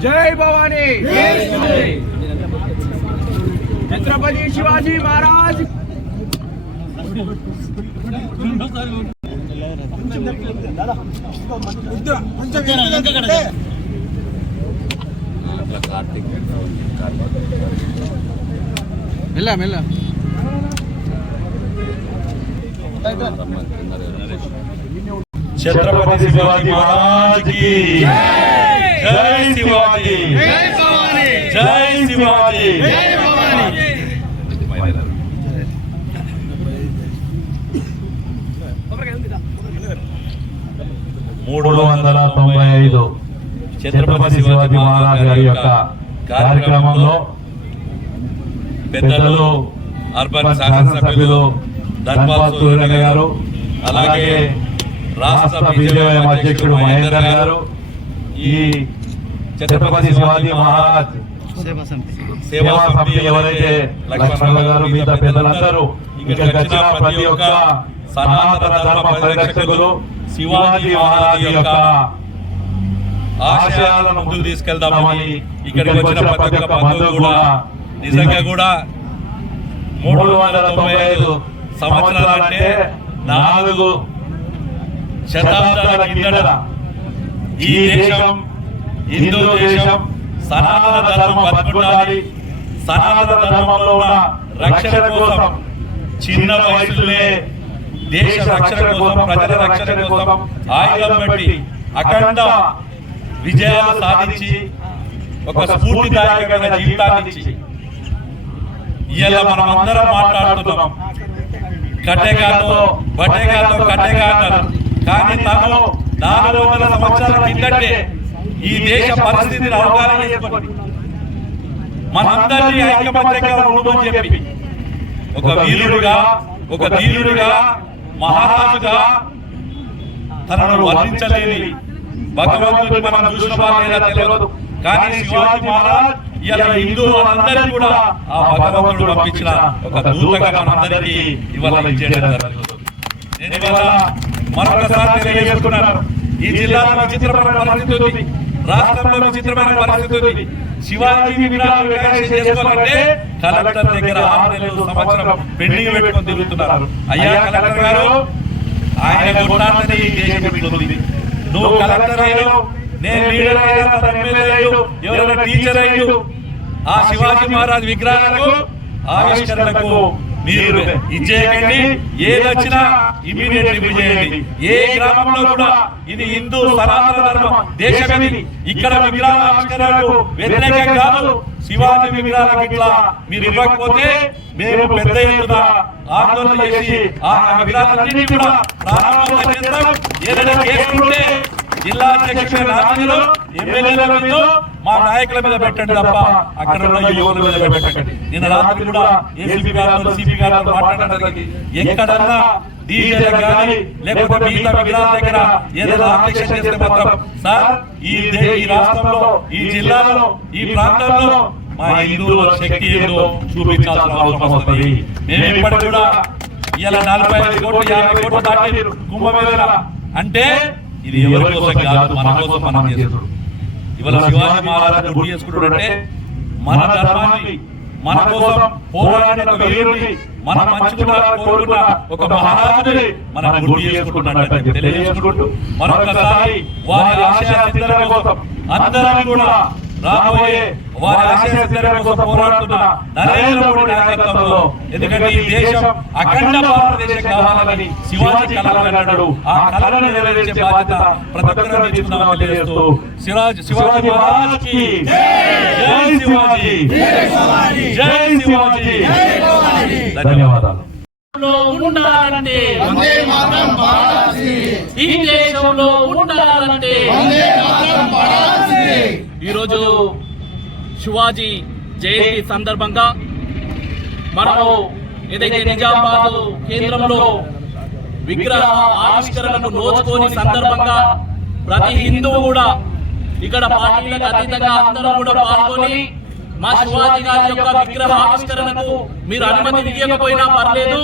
जय भवानी छत्रपती शिवाजी महाराज మెల్ల మెల్ల छत्रपति शिवाजी महाराज की మూడు వందల తొంభై ఐదు ఛత్రపతి శివాజీ మహారాజ్ గారి యొక్క కార్యక్రమంలో పెద్దలు అర్బన్ శాసనసభ్యులు గారు అలాగే రాష్ట్ర బీజేపీ అధ్యక్షుడు మహేందర్ గారు ఈ ఛత్రపతి శివాజీ మహారాజ్. సేవా సమితి. ఎవరైతే లక్ష్మణ గారు మిగతా పెద్దలందరూ ఇక్కడికి వచ్చిన ప్రతి ఒక్క సనాతన ధర్మ పరిరక్షకులు శివాజీ మహారాజ్ యొక్క ఆశయాలను ముందుకు తీసుకెళ్దామని ఇక్కడికి వచ్చిన ప్రతి ఒక్క బంధువు కూడా నిజంగా కూడా మూడు వందల తొంభై ఐదు సంవత్సరాలంటే నాలుగు శతాబ్దాల కిందట ఈ దేశం హిందూ దేశం సనాతన ధర్మం బతుకుండాలి. సనాతన ధర్మంలో ఉన్న రక్షణ కోసం చిన్న వయసులే దేశ రక్షణ కోసం ప్రజల రక్షణ కోసం ఆయుధం పెట్టి అఖండ విజయాలు సాధించి ఒక స్ఫూర్తిదాయకమైన జీవితాన్ని ఇచ్చి ఇలా మనం అందరం మాట్లాడుతున్నాం కట్టెగాతో బట్టెగాతో కట్టెగాతో కానీ తను నాలుగు వందల సంవత్సరాల కిందటే ఈ దేశ పరిస్థితిని అవగాహన చేసుకొని మనందరినీ ఐక్యమత్యంగా ఉండమని చెప్పి. ఒక వీరుడుగా ఒక ధీరుడుగా మహారాజుగా తనను వర్ణించలేని భగవంతుడు మనం చూసిన లేదా తెలియదు కానీ శివాజీ మహారాజ్ ఇలా హిందువులందరినీ కూడా ఆ భగవంతుడు పంపించిన ఒక దూతగా మనందరికీ ఇవాళ ఇచ్చేయడం నేను ఇవాళ మరొకసారి తెలియజేస్తున్నాను ఈ జిల్లాలో విచిత్రమైన పరిస్థితి ఉంది. రాష్ట్రంలో విచిత్రమైన పరిస్థితి ఉంది. శివాజీ విగ్రహాలు చేసుకోవాలంటే కలెక్టర్ దగ్గర ఆరు నెలలు సంవత్సరం పెండింగ్ పెట్టుకొని తిరుగుతున్నారు. అయ్యా కలెక్టర్ గారు ఆయన కొట్టాలని ఈ దేశం పెట్టుకుంది నువ్వు కలెక్టర్ అయ్యావు నేను లీడర్ అయ్యా ఎమ్మెల్యే అయ్యాడు ఎవరైనా టీచర్ అయ్యాడు ఆ శివాజీ మహారాజ్ విగ్రహాలకు ఆవిష్కరణకు మీరు ఇచ్చేయకండి ఏది వచ్చినా ఇమీడియట్ రివ్యూ చేయండి ఏ గ్రామంలో కూడా ఇది హిందూ సనాతన ధర్మం. దేశం ఇది ఇక్కడ విగ్రహాల వ్యతిరేకం కాదు. శివాజీ విగ్రహాలకు ఇట్లా మీరు ఇవ్వకపోతే మేము పెద్ద ఎత్తున ఆందోళన చేసి ఆ విగ్రహాలన్నింటినీ కూడా ప్రారంభం చేస్తాం. ఏదైనా కేసు ఉంటే జిల్లా అధ్యక్షుల రాజులు ఎమ్మెల్యేల మా నాయకుల మీద పెట్టండి తప్ప అక్కడ ఉన్న యువకుల మీద పెట్టండి నిన్న రాత్రి కూడా ఏసీపీ గారు సిపి గారు మాట్లాడడానికి ఎక్కడన్నా కానీ లేకపోతే మిగతా విగ్రహాల దగ్గర ఏదైనా చేస్తే మాత్రం సార్ ఈ ఈ రాష్ట్రంలో ఈ జిల్లాలో ఈ ప్రాంతంలో మా హిందువుల శక్తి చూపించాల్సిన అవసరం వస్తుంది. మేము కూడా ఇలా నలభై ఐదు కోట్లు యాభై కోట్లు దాటి కుంభమేళ అంటే ఇది ఎవరి కోసం కాదు మన కోసం మనం చేసుడు ఇవాళ శివాజీ మహారాజు గుర్తు చేసుకుంటాడంటే మన ధర్మాన్ని మన కోసం పోరాడిన ఒక వీరుడిని మన మంచుకున్న కోరుకున్న ఒక మహారాజుని మనం గుర్తు చేసుకుంటున్నట్టు తెలియజేసుకుంటూ మరొకసారి వారి ఆశయ సిద్ధం కోసం అందరం కూడా రాబోయే వారి కోసం పోరాడుతున్న నరేంద్ర మోడీ నాయకత్వంలో ఎందుకంటే ఈ దేశం అఖండ భారతదేశం కావాలని శివాజీ కలగన్నాడు ఆ కళను నెరవేర్చే బాధ్యత ప్రతి ఒక్కరూ తీసుకున్నామని తెలియజేస్తూ శివాజీ శివాజీ మహారాజ్కి జై శివాజీ. జై శివాజీ. ధన్యవాదాలు. లో ఉండాలంటే. ఈ దేశంలో ఉండాలంటే. ఈరోజు శివాజీ జయంతి సందర్భంగా మనము ఏదైతే నిజామాబాద్ కేంద్రంలో విగ్రహ ఆవిష్కరణకు నోచుకోని సందర్భంగా ప్రతి హిందువు కూడా ఇక్కడ పార్టీలకు అతీతంగా అందరూ కూడా పాల్గొని మా శివాజీ గారి యొక్క విగ్రహ ఆవిష్కరణకు మీరు అనుమతి ఇవ్వకపోయినా పర్లేదు.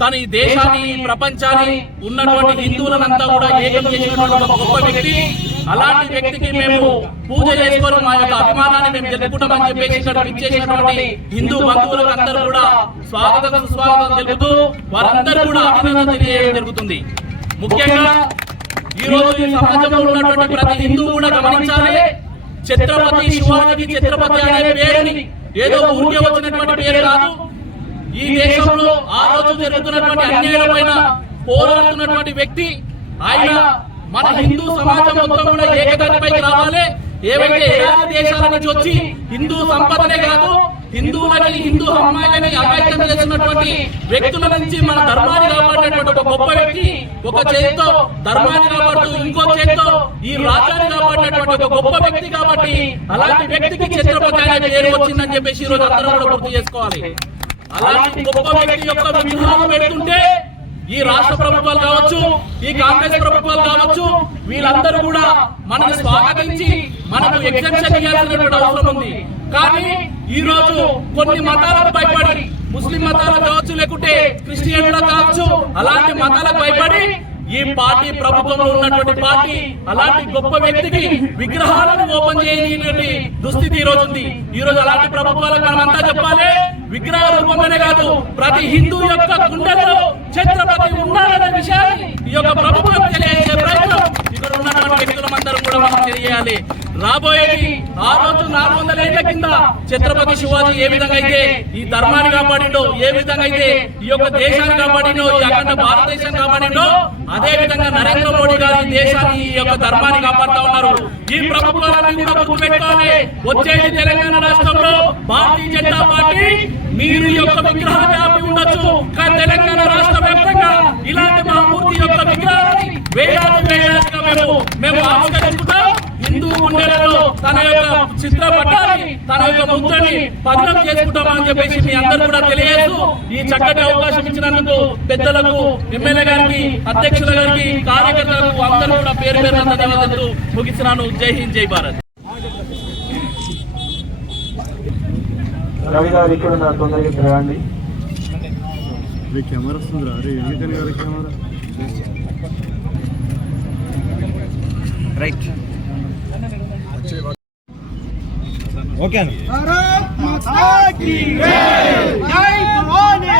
తన ఈ దేశాన్ని ప్రపంచాన్ని ఉన్నటువంటి హిందువులనంతా కూడా ఏకం చేసినటువంటి ఒక గొప్ప వ్యక్తి. అలాంటి వ్యక్తికి మేము పూజ చేసుకొని మా యొక్క అభిమానాన్ని మేము తెలుపుకుంటామని చెప్పేసి ఇక్కడ ఇచ్చేసినటువంటి హిందూ బంధువులకు అందరూ కూడా స్వాగతం సుస్వాగతం తెలుపుతూ వారందరూ కూడా అభినందన తెలియజేయడం జరుగుతుంది. ముఖ్యంగా ఈ రోజు ఈ సమాజంలో ఉన్నటువంటి ప్రతి హిందూ కూడా గమనించాలి. ఛత్రపతి శివాజీకి ఛత్రపతి అనే పేరుని ఏదో ఊరికే వచ్చినటువంటి పేరు కాదు. ఈ దేశంలో ఆ రోజు జరుగుతున్నటువంటి అన్యాయం పైన పోరాడుతున్నటువంటి వ్యక్తి ఆయన మన హిందూ సమాజం మొత్తం కూడా ఏకదాటిపైకి రావాలి. ఏవైతే ఏడాది దేశాల నుంచి వచ్చి హిందూ సంపదనే కాదు హిందువులని హిందూ అమ్మాయిలని అమాయకం చేస్తున్నటువంటి వ్యక్తుల నుంచి మన ధర్మాన్ని కాపాడినటువంటి ఒక గొప్ప వ్యక్తి ఒక చేతితో ధర్మాన్ని కాపాడుతూ ఇంకో చేతితో ఈ రాజ్యాన్ని కాపాడినటువంటి ఒక గొప్ప వ్యక్తి కాబట్టి అలాంటి వ్యక్తికి ఛత్రపతి అనే పేరు వచ్చిందని చెప్పేసి ఈ రోజు అందరం కూడా గుర్తు చేసుకోవాలి. అలాంటి గొప్ప వ్యక్తి యొక్క విగ్రహాలు పెడుతుంటే ఈ రాష్ట్ర ప్రభుత్వాలు కావచ్చు ఈ కాంగ్రెస్ ప్రభుత్వాలు కావచ్చు వీళ్ళందరూ కూడా మనల్ని స్వాగతించి మనకు ఎగ్జామ్షన్ ఇవ్వాల్సినటువంటి అవసరం ఉంది. కానీ ఈ రోజు కొన్ని మతాలకు భయపడి ముస్లిం మతాలకు కావచ్చు లేకుంటే క్రిస్టియన్లకు కావచ్చు అలాంటి మతాలకు భయపడి ఈ పార్టీ ప్రభుత్వంలో ఉన్నటువంటి పార్టీ అలాంటి గొప్ప వ్యక్తికి విగ్రహాలను ఓపెన్ చేయని దుస్థితి ఈ రోజు ఉంది. ఈ రోజు అలాంటి ప్రభుత్వాలకు మనమంతా చెప్పాలి విగ్రహ రూపంలోనే కాదు ప్రతి హిందూ యొక్క గుండెల్లో ఛత్రపతి ఉన్నాడనే విషయాన్ని ఈ యొక్క ప్రభుత్వం తెలియజేసే ప్రయత్నం ఇక్కడ ఉన్నటువంటి వ్యక్తులందరూ కూడా మనం తెలియాలి రాబోయేది ఆరో రోజు నాలుగు వందల ఏళ్ళ కింద ఛత్రపతి శివాజీ ఏ విధంగా అయితే ఈ ధర్మాన్ని కాపాడిండో ఏ విధంగా అయితే ఈ యొక్క దేశాన్ని కాపాడిండో ఈ అఖండ భారతదేశాన్ని కాపాడిండో అదే విధంగా నరేంద్ర మోడీ గారు ఈ దేశాన్ని ఈ యొక్క ధర్మాన్ని కాపాడుతా ఉన్నారు. ఈ ప్రభుత్వాలన్నీ కూడా గుర్తుపెట్టుకోవాలి. వచ్చేది తెలంగాణ రాష్ట్రంలో భారతీయ జనతా పార్టీ మీరు ఈ యొక్క విగ్రహాన్ని ఆపి ఉండొచ్చు. కానీ తెలంగాణ రాష్ట్ర వ్యాప్తంగా ఇలాంటి మహామూర్తి యొక్క విగ్రహాన్ని వేలాది వేలాదిగా మేము మేము ఆవిష్కరించుకుంటాం కుండలలో తన యొక్క చిత్ర చిత్రపటాన్ని తన యొక్క ముద్రని భద్రం చేసుకుంటామని చెప్పేసి మీ అందరు కూడా తెలియజేస్తూ ఈ చక్కటి అవకాశం ఇచ్చినందుకు పెద్దలకు ఎమ్మెల్యే గారికి అధ్యక్షుల గారికి కార్యకర్తలకు అందరూ కూడా పేరు పేరు ధన్యవాదాలు ముగిస్తున్నాను. జై హింద్ జై భారత్. రైట్. ఓకే అన్న. జై. భవానీ.